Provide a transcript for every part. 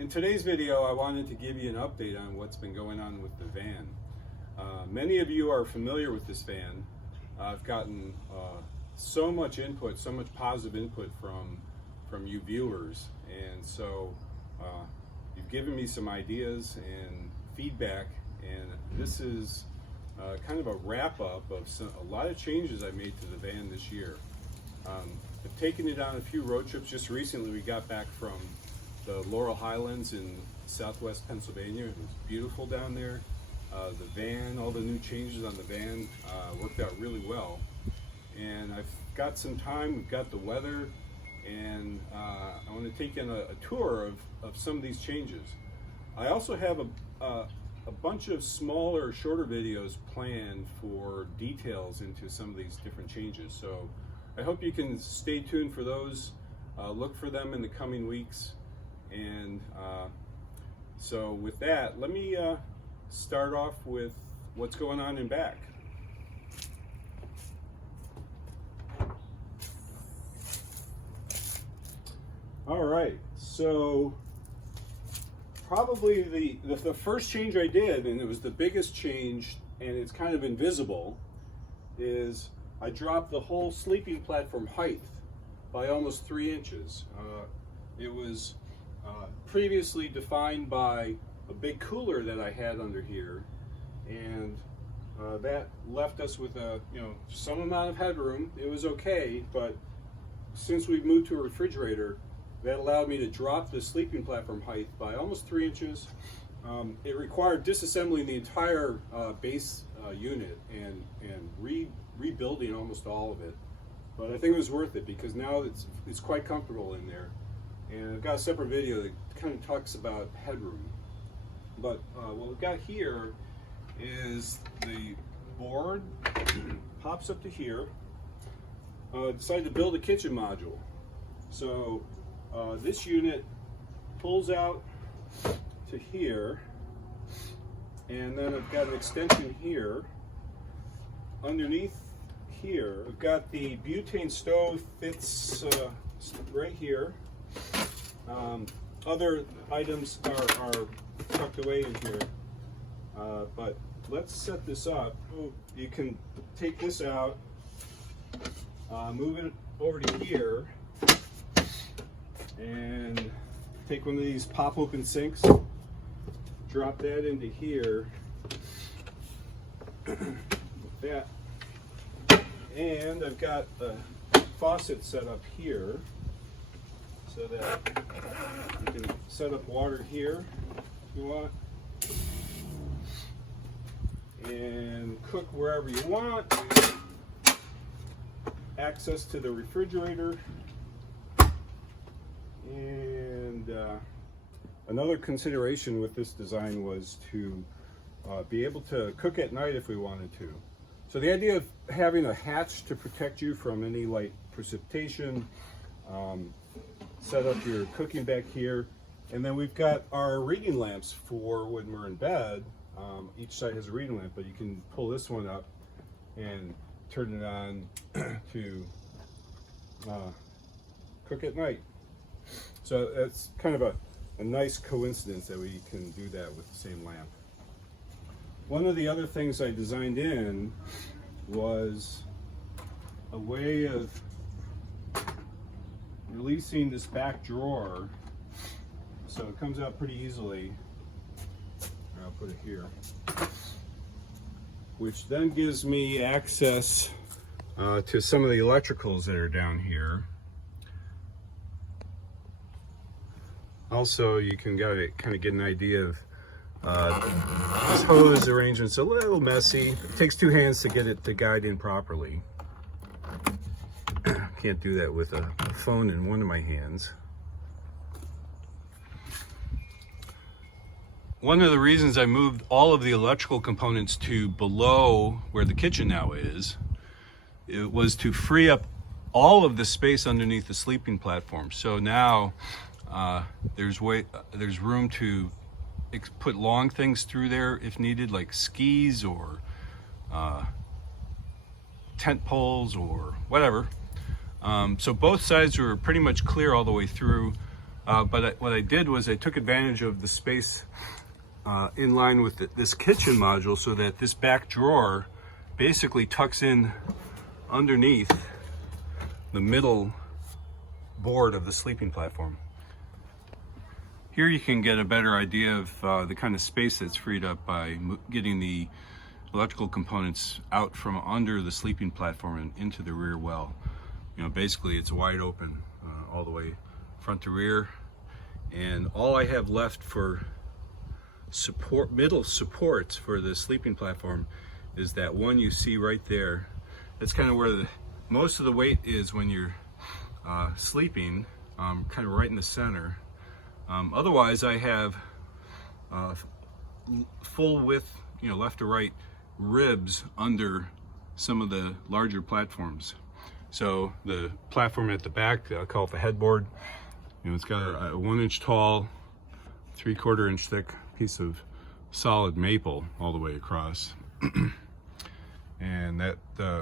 In today's video, I wanted to give you an update on what's been going on with the van. Many of you are familiar with this van. I've gotten so much input, so much positive input from you viewers, and so you've given me some ideas and feedback, and this is kind of a wrap-up of a lot of changes I made to the van this year. I've taken it on a few road trips. Just recently we got back from the Laurel Highlands in southwest Pennsylvania. It was beautiful down there. The van, all the new changes on the van worked out really well. And I've got some time, we've got the weather, and I want to take in a tour of some of these changes. I also have a bunch of smaller, shorter videos planned for details into some of these different changes. So I hope you can stay tuned for those. Look for them in the coming weeks. And so with that, let me start off with what's going on in back. All right, so probably the first change I did, and it was the biggest change, and it's kind of invisible, is I dropped the whole sleeping platform height by almost 3 inches. It was previously defined by a big cooler that I had under here, and that left us with some amount of headroom. It was okay, but since we've moved to a refrigerator, that allowed me to drop the sleeping platform height by almost 3 inches. It required disassembling the entire base unit and rebuilding almost all of it, but I think it was worth it because now it's quite comfortable in there. And I've got a separate video that kind of talks about headroom. But what we've got here is the board pops up to here. Decided to build a kitchen module. So this unit pulls out to here, and then I've got an extension here. Underneath here, I've got the butane stove fits right here. Other items are tucked away in here, but let's set this up. You can take this out, move it over to here, and take one of these pop open sinks, drop that into here, like that, and I've got the faucet set up here so that you can set up water here if you want and cook wherever you want. Access to the refrigerator. And another consideration with this design was to be able to cook at night if we wanted to. So the idea of having a hatch to protect you from any light precipitation, set up your cooking back here, and then we've got our reading lamps for when we're in bed. Each side has a reading lamp, but you can pull this one up and turn it on to cook at night. So that's kind of a nice coincidence that we can do that with the same lamp. One of the other things I designed in was a way of releasing this back drawer, so it comes out pretty easily. I'll put it here, which then gives me access to some of the electricals that are down here. Also, you can kind of get an idea of this hose arrangement's a little messy. It takes 2 hands to get it to guide in properly. Can't do that with a phone in one of my hands. One of the reasons I moved all of the electrical components to below where the kitchen now is, it was to free up all of the space underneath the sleeping platform. So now there's room to put long things through there if needed, like skis or tent poles or whatever. So both sides were pretty much clear all the way through. What I did was I took advantage of the space in line with this kitchen module, so that this back drawer basically tucks in underneath the middle board of the sleeping platform. Here you can get a better idea of the kind of space that's freed up by getting the electrical components out from under the sleeping platform and into the rear well. You know, basically it's wide open all the way front to rear, and all I have left for middle supports for the sleeping platform is that one you see right there. That's kind of where most of the weight is when you're sleeping, kind of right in the center. Otherwise, I have full width, you know, left to right ribs under some of the larger platforms. So the platform at the back, I call it the headboard. You know, it's got a 1 inch tall, 3/4 inch thick piece of solid maple all the way across. And that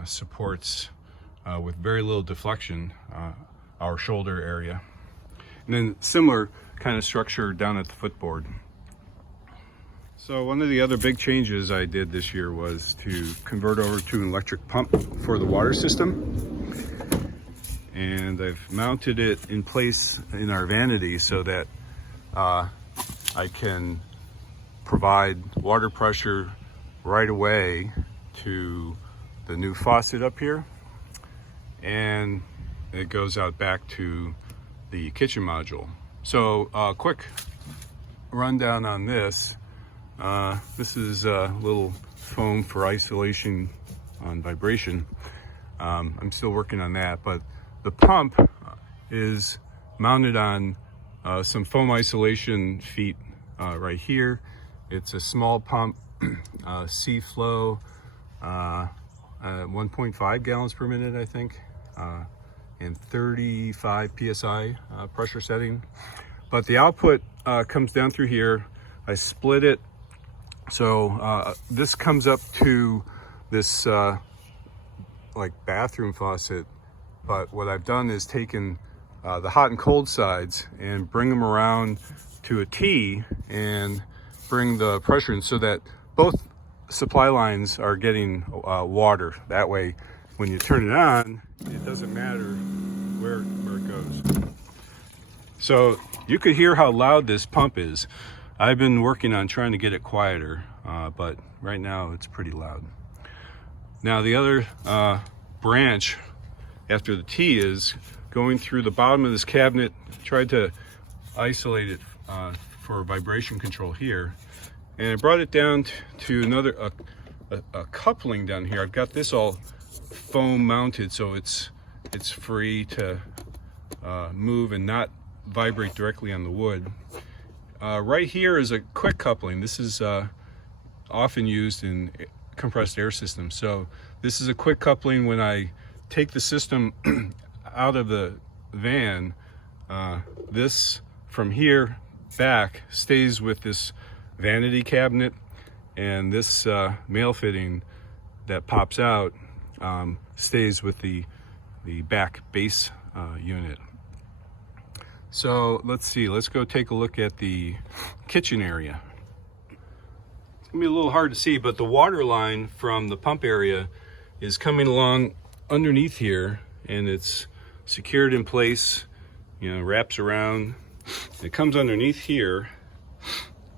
supports with very little deflection our shoulder area. And then similar kind of structure down at the footboard. So one of the other big changes I did this year was to convert over to an electric pump for the water system. And I've mounted it in place in our vanity so that I can provide water pressure right away to the new faucet up here, and it goes out back to the kitchen module. So quick rundown on this. This is a little foam for isolation on vibration. I'm still working on that, but the pump is mounted on some foam isolation feet right here. It's a small pump, C-Flow, 1.5 gallons per minute, I think, and 35 PSI pressure setting. But the output comes down through here. I split it. So this comes up to this like bathroom faucet. But what I've done is taken the hot and cold sides and bring them around to a T and bring the pressure in so that both supply lines are getting water. That way, when you turn it on, it doesn't matter where it goes. So you could hear how loud this pump is. I've been working on trying to get it quieter, but right now it's pretty loud. Now the other branch after the T is going through the bottom of this cabinet. Tried to isolate it for vibration control here, and I brought it down to another a coupling down here. I've got this all foam mounted, so it's free to move and not vibrate directly on the wood. Right here is a quick coupling. This is often used in compressed air systems. So this is a quick coupling. When I take the system out of the van, this from here back stays with this vanity cabinet, and this male fitting that pops out stays with the back base unit. So let's see, let's go take a look at the kitchen area. It's gonna be a little hard to see, but the water line from the pump area is coming along underneath here, and it's secured in place, you know, wraps around. It comes underneath here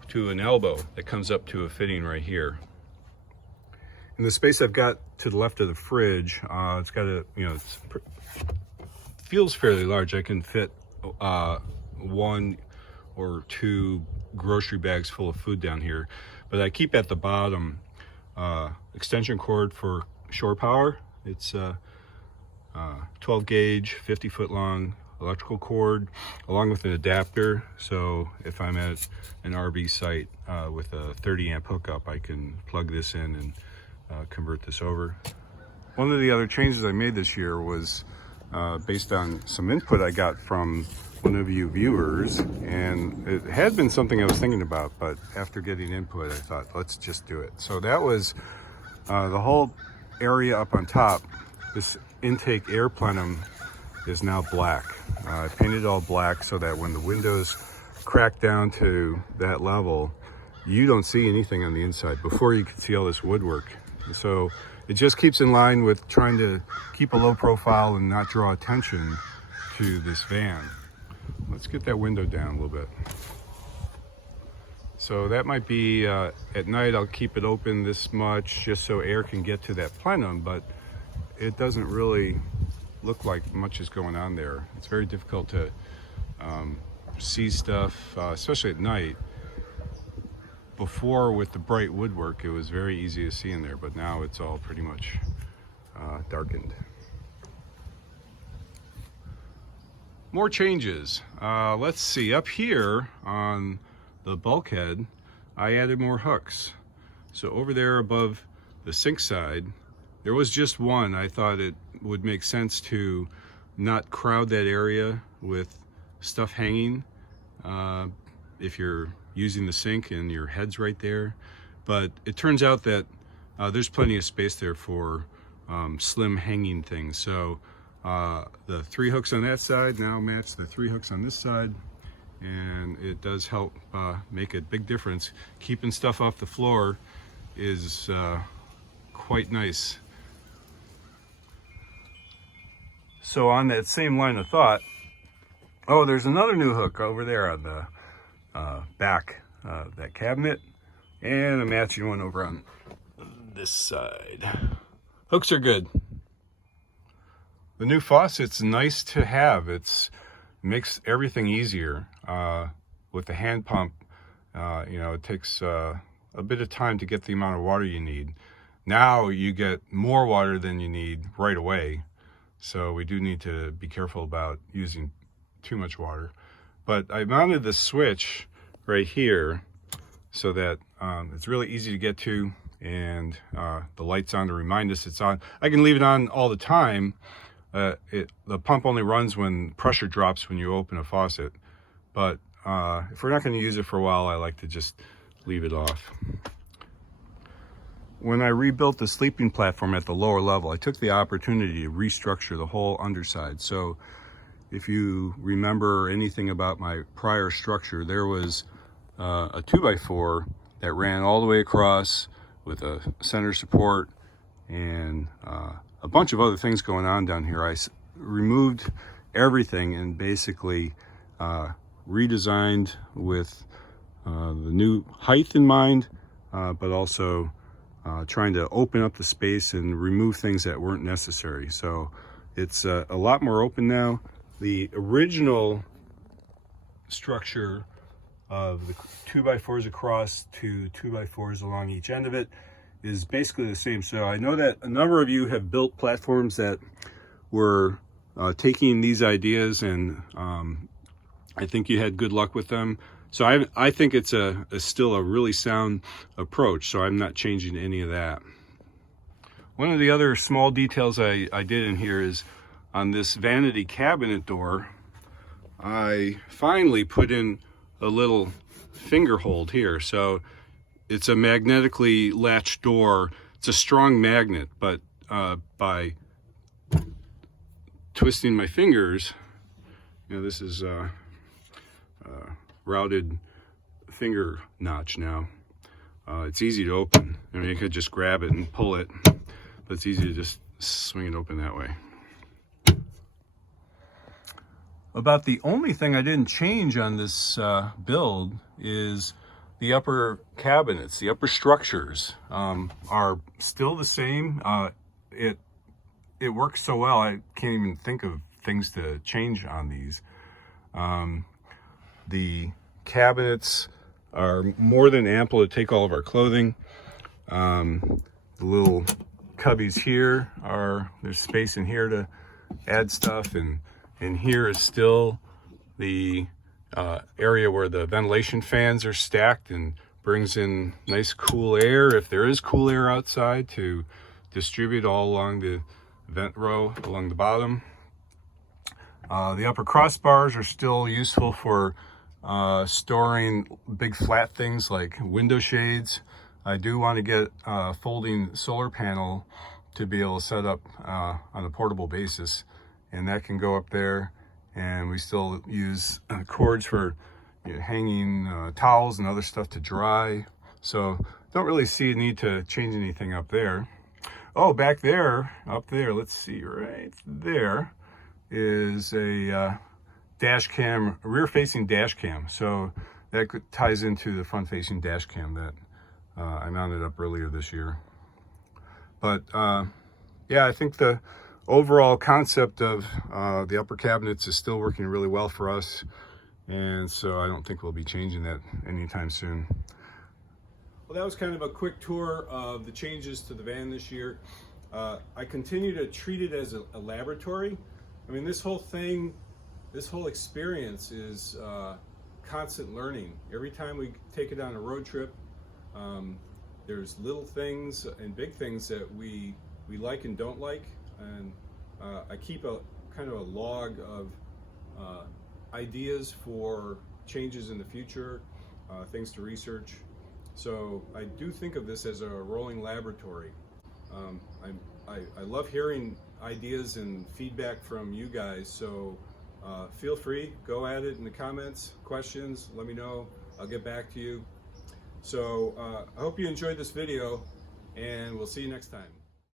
to an elbow that comes up to a fitting right here. In the space I've got to the left of the fridge, it's got a, you know, feels fairly large. I can fit 1 or 2 grocery bags full of food down here, but I keep at the bottom extension cord for shore power. It's 12 gauge, 50 foot long electrical cord, along with an adapter. So if I'm at an RV site with a 30 amp hookup, I can plug this in and convert this over. One of the other changes I made this year was based on some input I got from one of you viewers, and it had been something I was thinking about, but after getting input I thought, let's just do it. So that was the whole area up on top, this intake air plenum is now black. I painted it all black so that when the windows crack down to that level, you don't see anything on the inside. Before, you could see all this woodwork. So it just keeps in line with trying to keep a low profile and not draw attention to this van. Let's get that window down a little bit. So that might be, at night I'll keep it open this much just so air can get to that plenum, but it doesn't really look like much is going on there. It's very difficult to see stuff, especially at night. Before, with the bright woodwork, it was very easy to see in there, but now it's all pretty much darkened. More changes. Let's see, up here on the bulkhead, I added more hooks. So over there above the sink side, there was just one. I thought it would make sense to not crowd that area with stuff hanging if you're using the sink and your head's right there. But it turns out that there's plenty of space there for slim hanging things. So the 3 hooks on that side now match the 3 hooks on this side, and it does help make a big difference. Keeping stuff off the floor is quite nice. So on that same line of thought, oh, there's another new hook over there on the back of that cabinet, and a matching one over on this side. Hooks are good. The new faucet's nice to have. It's makes everything easier. With the hand pump, you know, it takes a bit of time to get the amount of water you need. Now you get more water than you need right away. So we do need to be careful about using too much water. But I mounted the switch right here so that it's really easy to get to, and the light's on to remind us it's on. I can leave it on all the time. The pump only runs when pressure drops when you open a faucet. But if we're not going to use it for a while, I like to just leave it off. When I rebuilt the sleeping platform at the lower level, I took the opportunity to restructure the whole underside. So if you remember anything about my prior structure, there was a 2x4 that ran all the way across with a center support and a bunch of other things going on down here. I removed everything and basically redesigned with the new height in mind, but also trying to open up the space and remove things that weren't necessary. So it's a lot more open now. The original structure of the 2x4s across to 2x4s along each end of it is basically the same. So I know that a number of you have built platforms that were taking these ideas, and I think you had good luck with them. So I think it's still a really sound approach, so I'm not changing any of that. One of the other small details I did in here is on this vanity cabinet door, I finally put in a little finger hold here. So it's a magnetically latched door. It's a strong magnet, but by twisting my fingers, you know, this is routed finger notch now. It's easy to open. I mean, you could just grab it and pull it, but it's easy to just swing it open that way. About the only thing I didn't change on this build is the upper cabinets. The upper structures are still the same. It works so well, I can't even think of things to change on these. The cabinets are more than ample to take all of our clothing. The little cubbies here there's space in here to add stuff, and here is still the area where the ventilation fans are stacked and brings in nice cool air, if there is cool air outside, to distribute all along the vent row along the bottom. The upper crossbars are still useful for storing big flat things like window shades. I do want to get a folding solar panel to be able to set up on a portable basis, and that can go up there. And we still use cords for hanging towels and other stuff to dry. So don't really see a need to change anything up there. Oh, back there, up there, let's see, right there is a dash cam, rear-facing dash cam. So that ties into the front-facing dash cam that I mounted up earlier this year. But yeah, I think the overall concept of the upper cabinets is still working really well for us. And so I don't think we'll be changing that anytime soon. Well, that was kind of a quick tour of the changes to the van this year. I continue to treat it as a laboratory. I mean, this whole thing, this whole experience is constant learning. Every time we take it on a road trip, there's little things and big things that we like and don't like. And I keep a kind of a log of ideas for changes in the future, things to research. So I do think of this as a rolling laboratory. I love hearing ideas and feedback from you guys, so feel free, go at it in the comments, questions, let me know, I'll get back to you. So I hope you enjoyed this video, and we'll see you next time.